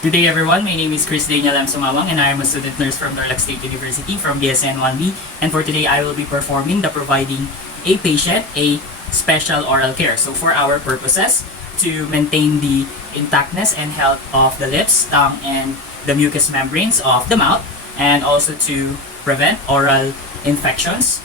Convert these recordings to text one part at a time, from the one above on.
Good day everyone, my name is Chris Daniel M. Sumawang and I am a student nurse from Tarlac State University from BSN 1B, and for today I will be performing the providing a patient a special oral care. So for our purposes, to maintain the intactness and health of the lips, tongue, and the mucous membranes of the mouth, and also to prevent oral infections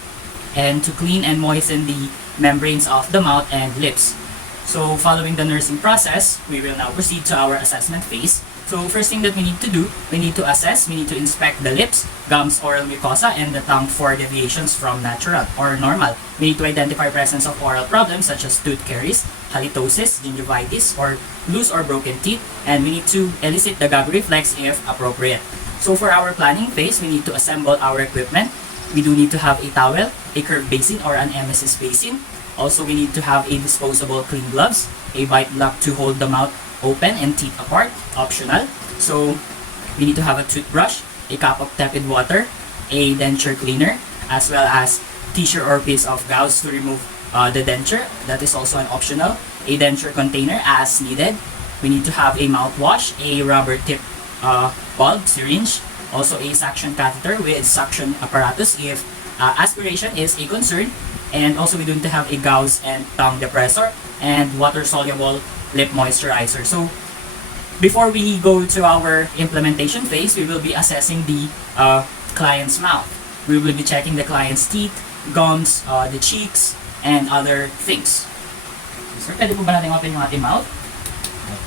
and to clean and moisten the membranes of the mouth and lips. So following the nursing process, we will now proceed to our assessment phase. So first thing that we need to do, we need to assess, we need to inspect the lips, gums, oral mucosa, and the tongue for deviations from natural or normal. We need to identify presence of oral problems such as tooth caries, halitosis, gingivitis, or loose or broken teeth, and we need to elicit the gag reflex if appropriate. So for our planning phase, we need to assemble our equipment. We do need to have a towel, a curved basin or an MSS basin. Also, we need to have a disposable clean gloves, a bite block to hold the mouth open and teeth apart, optional. So, we need to have a toothbrush, a cup of tepid water, a denture cleaner, as well as tissue or piece of gauze to remove the denture. That is also an optional. A denture container as needed. We need to have a mouthwash, a rubber tip bulb, syringe, also a suction catheter with suction apparatus if aspiration is a concern. And also we do need to have a gauze and tongue depressor and water-soluble lip moisturizer. So before we go to our implementation phase, we will be assessing the client's mouth. We will be checking the client's teeth, gums, the cheeks, and other things. So, sir, pwede po ba natin open yung ating mouth?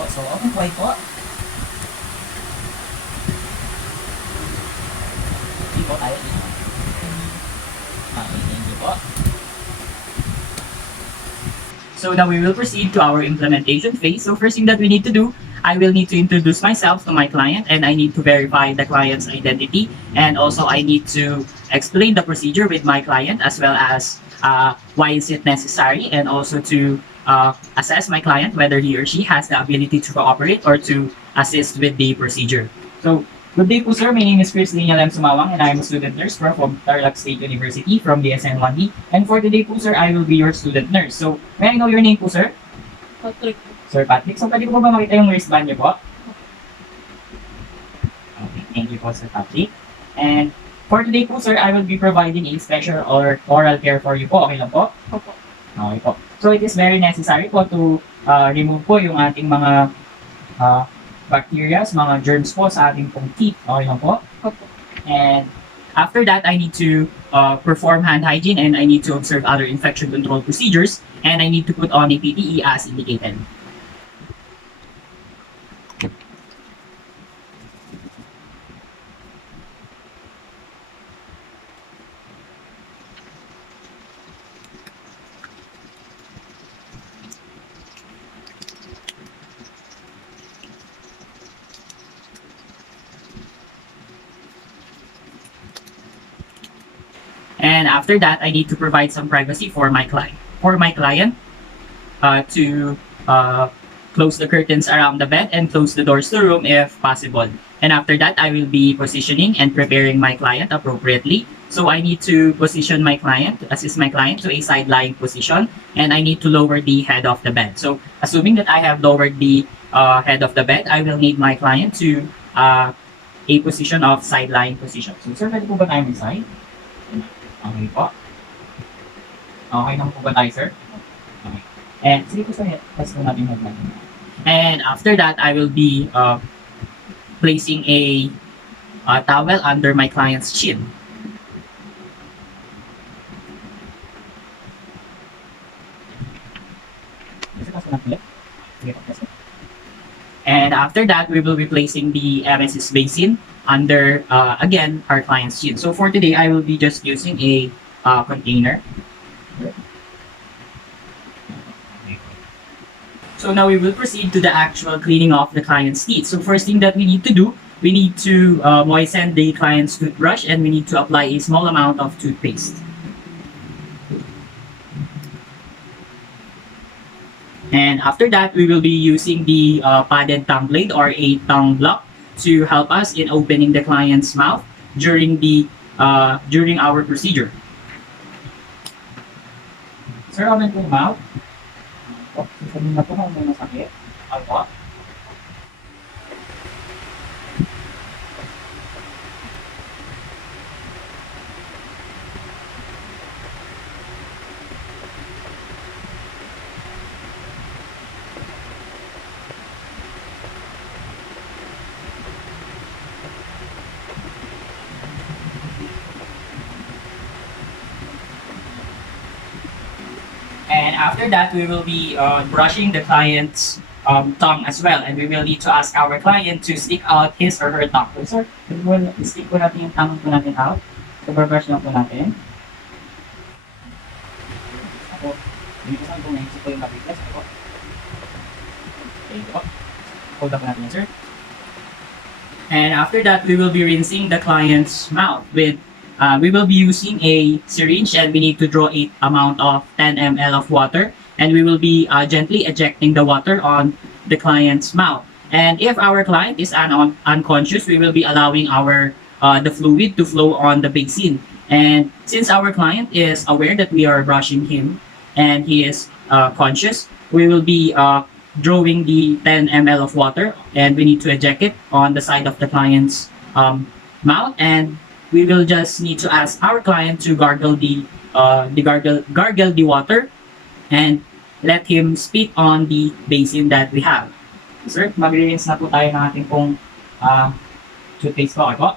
So, open po ito. Hindi po tayo dito. Hindi po. So now we will proceed to our implementation phase. So first thing that we need to do, I will need to introduce myself to my client and I need to verify the client's identity, and also I need to explain the procedure with my client as well as why is it necessary, and also to assess my client whether he or she has the ability to cooperate or to assist with the procedure. So good day po sir, my name is Chris Daniel M. Sumawang and I am a student nurse from Tarlac State University from BSN 1B. And for today po sir, I will be your student nurse. So may I know your name po sir? Patrick. Sir Patrick, so pwede po ba makita yung wristband niyo po? Okay, thank you po Sir Patrick. And for today po sir, I will be providing a special or oral care for you po. Okay lang po? Opo. Okay po. So it is very necessary po to remove po yung ating mga bacteria, mga germs po sa ating pong teeth. Okay lang po? Opo. And after that, I need to perform hand hygiene and I need to observe other infection control procedures, and I need to put on a PPE as indicated. And after that, I need to provide some privacy for my client. To close the curtains around the bed and close the doors to the room if possible. And after that, I will be positioning and preparing my client appropriately. So I need to position my client, assist my client to a side-lying position, and I need to lower the head of the bed. So assuming that I have lowered the head of the bed, I will need my client to a position of side-lying position. So sir, pwede po ba tayo mag-side? Okay po. Okay naman po ba tayo, sir? Okay. And sige po sir, let's po natin mag. And after that, I will be placing a towel under my client's chin. And after that, we will be placing the MSS basin under, again, our client's chin. So for today, I will be just using a container. So now we will proceed to the actual cleaning of the client's teeth. So first thing that we need to do, we need to moisten the client's toothbrush and we need to apply a small amount of toothpaste. And after that, we will be using the padded tongue blade or a tongue block to help us in opening the client's mouth during our procedure. Sir, open po yung mouth. Sabihin na po kung may masakit. Alpo. after that, we will be brushing the client's tongue as well. And we will need to ask our client to stick out his or her tongue. So, sir, stick po natin yung tongue po natin out. So, brush lang po natin. Ako, hindi ko saan po naisip ko yung mabiglas. Ako. Okay, po. Hold up natin yan, sir. And after that, we will be rinsing the client's mouth with we will be using a syringe, and we need to draw a amount of 10 ml of water, and we will be gently ejecting the water on the client's mouth. And if our client is unconscious, we will be allowing our the fluid to flow on the basin. And since our client is aware that we are brushing him and he is conscious, we will be drawing the 10 ml of water, and we need to eject it on the side of the client's mouth. And we will just need to ask our client to gargle the water and let him spit on the basin that we have. Sir, mag-rinse na po tayo ng ating pong toothpaste po. Okay po?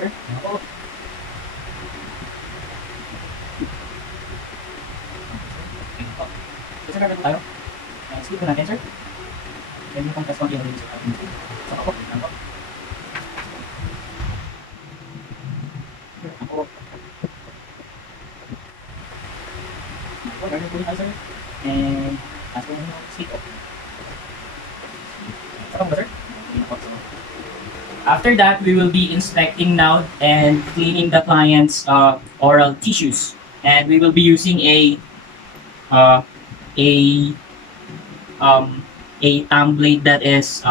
Sir, ano po? Sir, gagawin tayo. Spit po natin, sir. Pwede pong test konti yung rinse natin. Saka po, ano po? Ako. Gagawin po tayo, sir. And ask po yung spit po. Saka po ba, sir? After that, we will be inspecting now and cleaning the client's oral tissues. And we will be using a tongue blade that is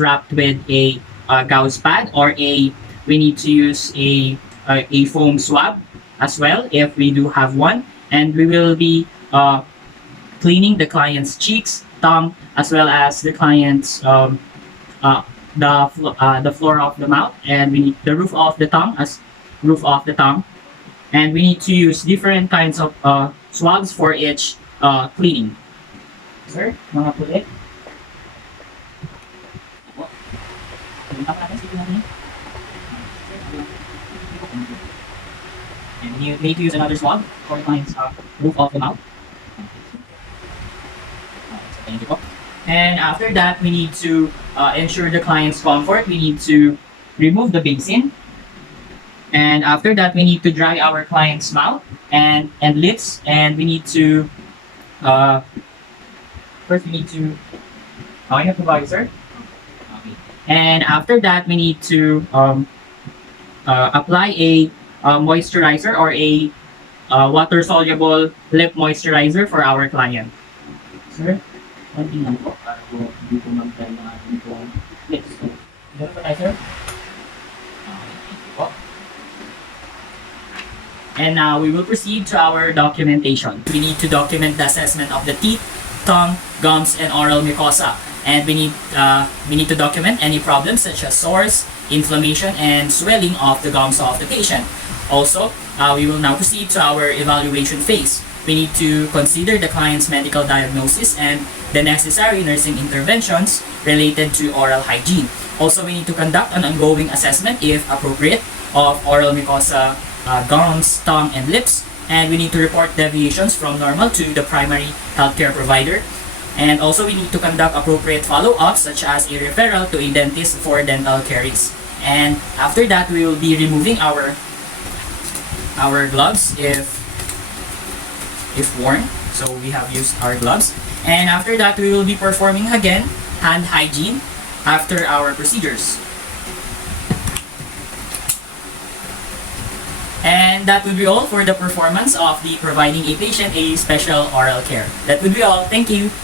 wrapped with a gauze pad, or we need to use a foam swab as well if we do have one. And we will be cleaning the client's cheeks, tongue, as well as the client's the floor of the mouth, and we need the roof of the tongue, and we need to use different kinds of swabs for each cleaning. Sir, mga pulit. And you need to use another swab for the client's roof of the mouth. Thank you po. And after that, we need to ensure the client's comfort. We need to remove the basin. And after that, we need to dry our client's mouth and lips. And we need to, first we need to, okay na po ba, sir? Okay. And after that, we need to apply a moisturizer, or a water-soluble lip moisturizer for our client. Sir? Konti lang po, para po hindi po mag-dry ng ating po lips. So, gano'n po tayo, sir? Okay, thank you po. And now, we will proceed to our documentation. We need to document the assessment of the teeth, tongue, gums, and oral mucosa. And we need to document any problems such as sores, inflammation, and swelling of the gums of the patient. Also, we will now proceed to our evaluation phase. We need to consider the client's medical diagnosis and the necessary nursing interventions related to oral hygiene. Also, we need to conduct an ongoing assessment, if appropriate, of oral mucosa, gums, tongue, and lips. And we need to report deviations from normal to the primary healthcare provider. And also, we need to conduct appropriate follow-ups, such as a referral to a dentist for dental caries. And after that, we will be removing our gloves if worn. So we have used our gloves. And after that, we will be performing again hand hygiene after our procedures. And that would be all for the performance of the providing a patient a special oral care. That would be all. Thank you.